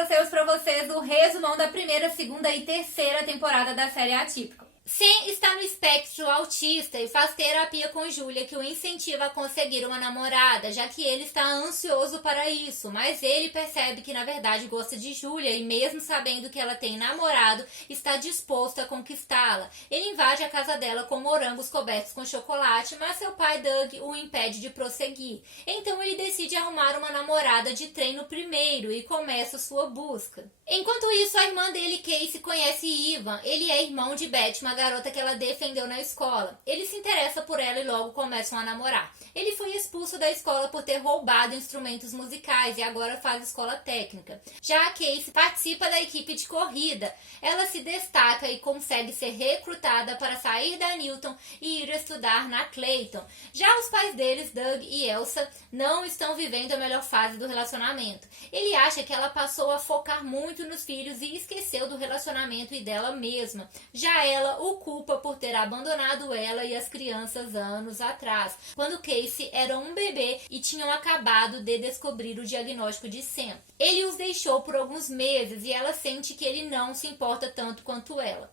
trouxemos pra vocês o resumão da primeira, segunda e terceira temporada da série Atípico. Sam está no espectro autista e faz terapia com Julia, que o incentiva a conseguir uma namorada, já que ele está ansioso para isso, mas ele percebe que na verdade gosta de Julia e mesmo sabendo que ela tem namorado, está disposto a conquistá-la. Ele invade a casa dela com morangos cobertos com chocolate, mas seu pai Doug o impede de prosseguir. Então ele decide arrumar uma namorada de treino primeiro e começa sua busca. Enquanto isso, a irmã dele, Casey, conhece Ivan. Ele é irmão de Beth, uma garota que ela defendeu na escola. Ele se interessa por ela e logo começam a namorar. Ele foi expulso da escola por ter roubado instrumentos musicais e agora faz escola técnica. Já a Casey participa da equipe de corrida. Ela se destaca e consegue ser recrutada para sair da Newton e ir estudar na Clayton. Já os pais deles, Doug e Elsa, não estão vivendo a melhor fase do relacionamento. Ele acha que ela passou a focar muito nos filhos e esqueceu do relacionamento e dela mesma. Já ela o culpa por ter abandonado ela e as crianças anos atrás, quando Casey era um bebê e tinham acabado de descobrir o diagnóstico de Sam. Ele os deixou por alguns meses e ela sente que ele não se importa tanto quanto ela.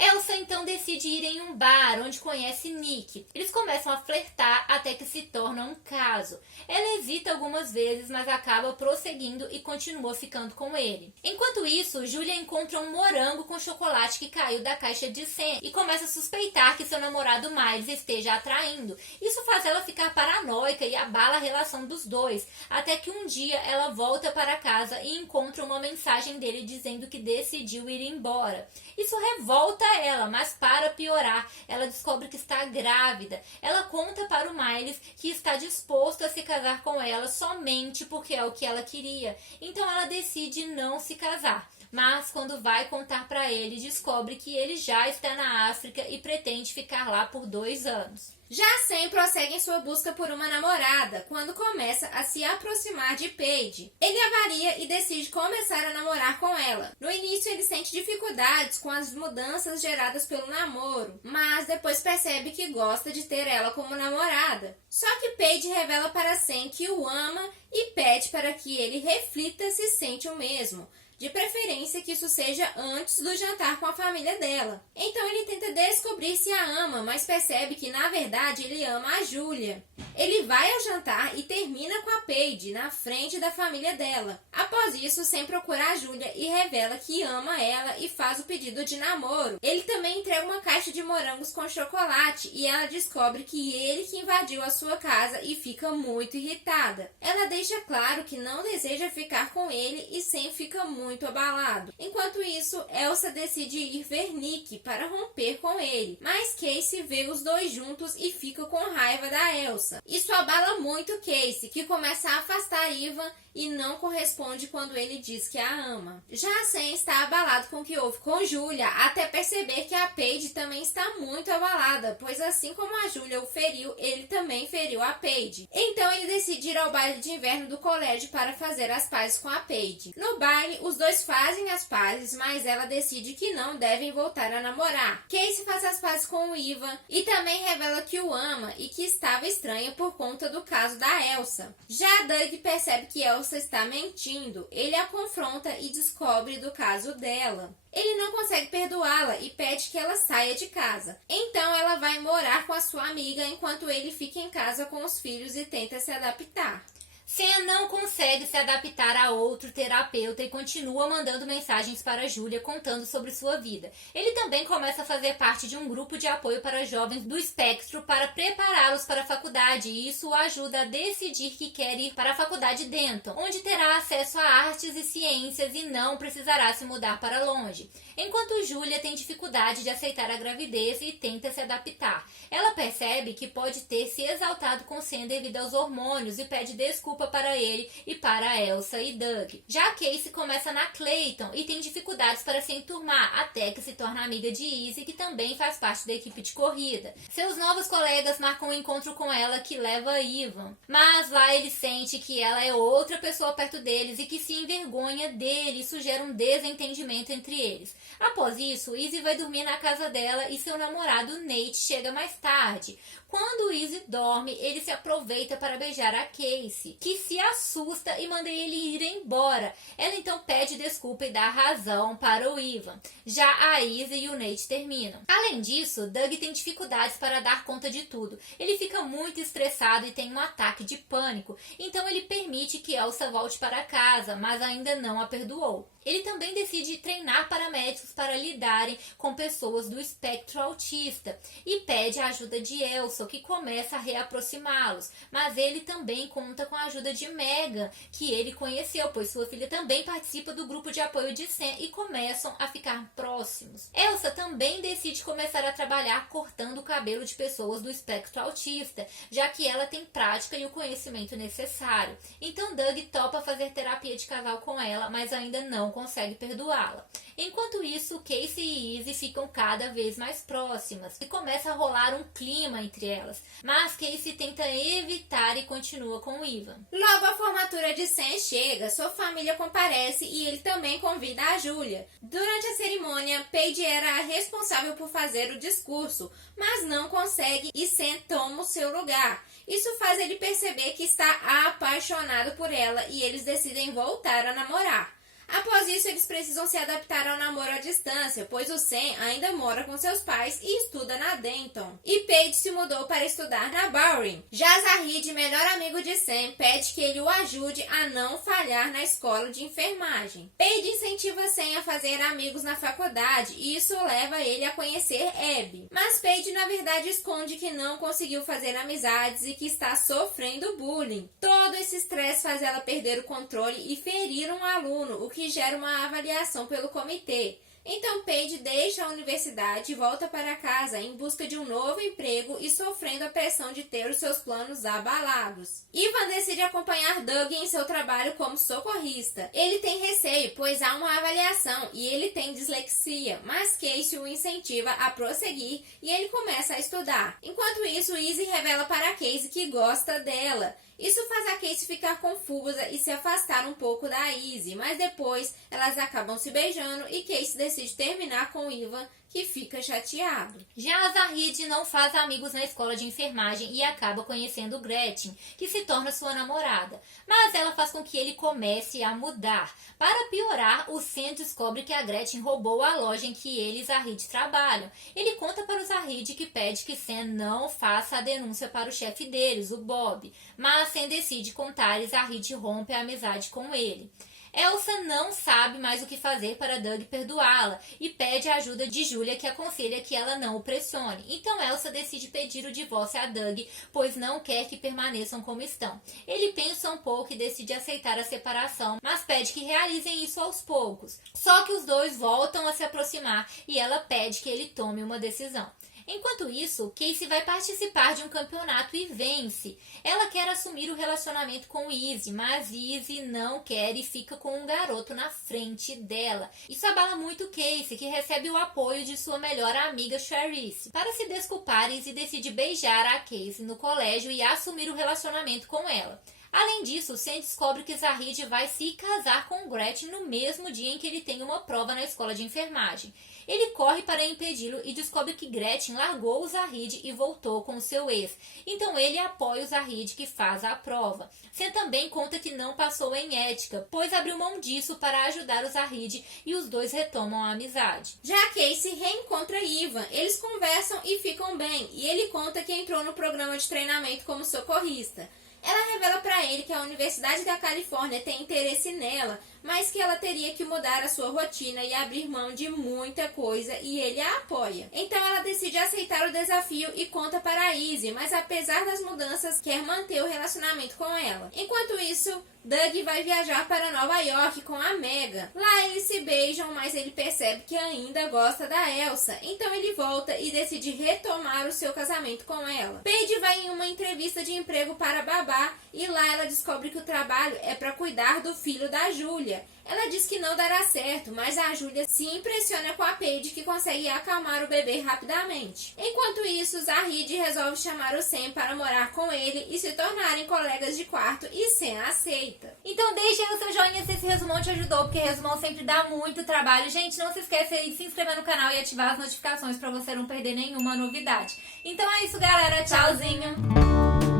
Elsa então decide ir em um bar onde conhece Nick. Eles começam a flertar até que se torna um caso. Ela hesita algumas vezes, mas acaba prosseguindo e continua ficando com ele. Enquanto isso, Julia encontra um morango com chocolate que caiu da caixa de Sam e começa a suspeitar que seu namorado Miles esteja a traindo. Isso faz ela ficar paranoica e abala a relação dos dois, até que um dia ela volta para casa e encontra uma mensagem dele dizendo que decidiu ir embora. Isso revolta ela, mas para piorar, ela descobre que está grávida. Ela conta para o Miles que está disposto a se casar com ela somente porque é o que ela queria. Então ela decide não se casar. Mas quando vai contar para ele, descobre que ele já está na África e pretende ficar lá por 2 anos. Já Sam prossegue em sua busca por uma namorada, quando começa a se aproximar de Paige. Ele avaria e decide começar a namorar com ela. No início ele sente dificuldades com as mudanças geradas pelo namoro, mas depois percebe que gosta de ter ela como namorada. Só que Paige revela para Sam que o ama e pede para que ele reflita se sente o mesmo. De preferência que isso seja antes do jantar com a família dela. Então ele tenta descobrir se a ama, mas percebe que na verdade ele ama a Julia. Ele vai ao jantar e termina com a Paige na frente da família dela. Após isso, Sam procura a Julia e revela que ama ela e faz o pedido de namoro. Ele também entrega uma caixa de morangos com chocolate e ela descobre que ele que invadiu a sua casa e fica muito irritada. Ela deixa claro que não deseja ficar com ele e Sam fica muito abalado. Enquanto isso, Elsa decide ir ver Nick para romper com ele, mas Casey vê os dois juntos e fica com raiva da Elsa. Isso abala muito Casey, que começa a afastar Ivan e não corresponde quando ele diz que a ama. Já Sam está abalado com o que houve com Julia, até perceber que a Paige também está muito abalada, pois assim como a Julia o feriu, ele também feriu a Paige. Então ele decide ir ao baile de inverno do colégio para fazer as pazes com a Paige. No baile, os dois fazem as pazes, mas ela decide que não devem voltar a namorar. Casey faz as pazes com o Ivan e também revela que o ama e que estava estranha por conta do caso da Elsa. Já Doug percebe que Elsa está mentindo. Ele a confronta e descobre do caso dela. Ele não consegue perdoá-la e pede que ela saia de casa. Então ela vai morar com a sua amiga enquanto ele fica em casa com os filhos e tenta se adaptar. Sam não consegue se adaptar a outro terapeuta e continua mandando mensagens para Julia contando sobre sua vida. Ele também começa a fazer parte de um grupo de apoio para jovens do espectro para prepará-los para a faculdade e isso o ajuda a decidir que quer ir para a faculdade Denton, onde terá acesso a artes e ciências e não precisará se mudar para longe. Enquanto Julia tem dificuldade de aceitar a gravidez e tenta se adaptar. Ela percebe que pode ter se exaltado com Sam devido aos hormônios e pede desculpa para ele e para Elsa e Doug. Já Casey começa na Clayton e tem dificuldades para se enturmar, até que se torna amiga de Izzy, que também faz parte da equipe de corrida. Seus novos colegas marcam um encontro com ela que leva a Ivan, mas lá ele sente que ela é outra pessoa perto deles e que se envergonha dele, isso gera um desentendimento entre eles. Após isso, Izzy vai dormir na casa dela e seu namorado Nate chega mais tarde. Quando Izzy dorme, ele se aproveita para beijar a Casey, que que se assusta e manda ele ir embora. Ela então pede desculpa e dá razão para o Ivan. Já a Izzy e o Nate terminam. Além disso, Doug tem dificuldades para dar conta de tudo. Ele fica muito estressado e tem um ataque de pânico, então ele permite que Elsa volte para casa, mas ainda não a perdoou. Ele também decide treinar paramédicos para lidarem com pessoas do espectro autista e pede a ajuda de Elsa, que começa a reaproximá-los. Mas ele também conta com a ajuda de Megan, que ele conheceu, pois sua filha também participa do grupo de apoio de Sam e começam a ficar próximos. Elsa também decide começar a trabalhar cortando o cabelo de pessoas do espectro autista, já que ela tem prática e o conhecimento necessário. Então Doug topa fazer terapia de casal com ela, mas ainda não consegue perdoá-la. Enquanto isso, Casey e Izzy ficam cada vez mais próximas e começa a rolar um clima entre elas, mas Casey tenta evitar e continua com o Ivan. Logo a formatura de Sam chega, sua família comparece e ele também convida a Julia. Durante a cerimônia, Paige era a responsável por fazer o discurso, mas não consegue e Sam toma o seu lugar. Isso faz ele perceber que está apaixonado por ela e eles decidem voltar a namorar. Após isso, eles precisam se adaptar ao namoro à distância, pois o Sam ainda mora com seus pais e estuda na Denton. E Paige se mudou para estudar na Bowring. Já Zahid, melhor amigo de Sam, pede que ele o ajude a não falhar na escola de enfermagem. Paige incentiva Sam a fazer amigos na faculdade e isso leva ele a conhecer Abby. Mas Paige, na verdade, esconde que não conseguiu fazer amizades e que está sofrendo bullying. Todo esse estresse faz ela perder o controle e ferir um aluno, o que gera uma avaliação pelo comitê. Então Paige deixa a universidade e volta para casa em busca de um novo emprego e sofrendo a pressão de ter os seus planos abalados. Ivan decide acompanhar Doug em seu trabalho como socorrista. Ele tem receio, pois há uma avaliação e ele tem dislexia, mas Casey o incentiva a prosseguir e ele começa a estudar. Enquanto isso, Izzy revela para Casey que gosta dela. Isso faz a Casey ficar confusa e se afastar um pouco da Izzy, mas depois elas acabam se beijando e Casey decide terminar com Ivan, que fica chateado. Já a Zahid não faz amigos na escola de enfermagem e acaba conhecendo Gretchen, que se torna sua namorada. Mas ela faz com que ele comece a mudar. Para piorar, o Sam descobre que a Gretchen roubou a loja em que ele e Zahid trabalham. Ele conta para o Zahid que pede que Sam não faça a denúncia para o chefe deles, o Bob. Mas Sam decide contar e Zahid rompe a amizade com ele. Elsa não sabe mais o que fazer para Doug perdoá-la e pede a ajuda de Julia, que aconselha que ela não o pressione. Então Elsa decide pedir o divórcio a Doug, pois não quer que permaneçam como estão. Ele pensa um pouco e decide aceitar a separação, mas pede que realizem isso aos poucos. Só que os dois voltam a se aproximar e ela pede que ele tome uma decisão. Enquanto isso, Casey vai participar de um campeonato e vence. Ela quer assumir o relacionamento com Izzy, mas Izzy não quer e fica com um garoto na frente dela. Isso abala muito Casey, que recebe o apoio de sua melhor amiga Charisse. Para se desculpar, Izzy decide beijar a Casey no colégio e assumir o relacionamento com ela. Além disso, Sam descobre que Zahid vai se casar com Gretchen no mesmo dia em que ele tem uma prova na escola de enfermagem. Ele corre para impedi-lo e descobre que Gretchen largou o Zahid e voltou com seu ex. Então ele apoia o Zahid, que faz a prova. Sam também conta que não passou em ética, pois abriu mão disso para ajudar o Zahid e os dois retomam a amizade. Já Casey reencontra Ivan, eles conversam e ficam bem, e ele conta que entrou no programa de treinamento como socorrista. Ela revela para ele que a Universidade da Califórnia tem interesse nela, mas que ela teria que mudar a sua rotina e abrir mão de muita coisa, e ele a apoia. Então ela decide aceitar o desafio e conta para Izzy, mas apesar das mudanças, quer manter o relacionamento com ela. Enquanto isso, Doug vai viajar para Nova York com a Megan. Lá eles se beijam, mas ele percebe que ainda gosta da Elsa. Então ele volta e decide retomar o seu casamento com ela. Paige vai em uma entrevista de emprego para babá e lá ela descobre que o trabalho é para cuidar do filho da Julia. Ela diz que não dará certo, mas a Julia se impressiona com a Paige, que consegue acalmar o bebê rapidamente. Enquanto isso, Zahid resolve chamar o Sam para morar com ele e se tornarem colegas de quarto, e Sam aceita. Então deixa aí o seu joinha se esse resumão te ajudou, porque resumão sempre dá muito trabalho. Gente, não se esqueça aí de se inscrever no canal e ativar as notificações para você não perder nenhuma novidade. Então é isso, galera. Tchauzinho!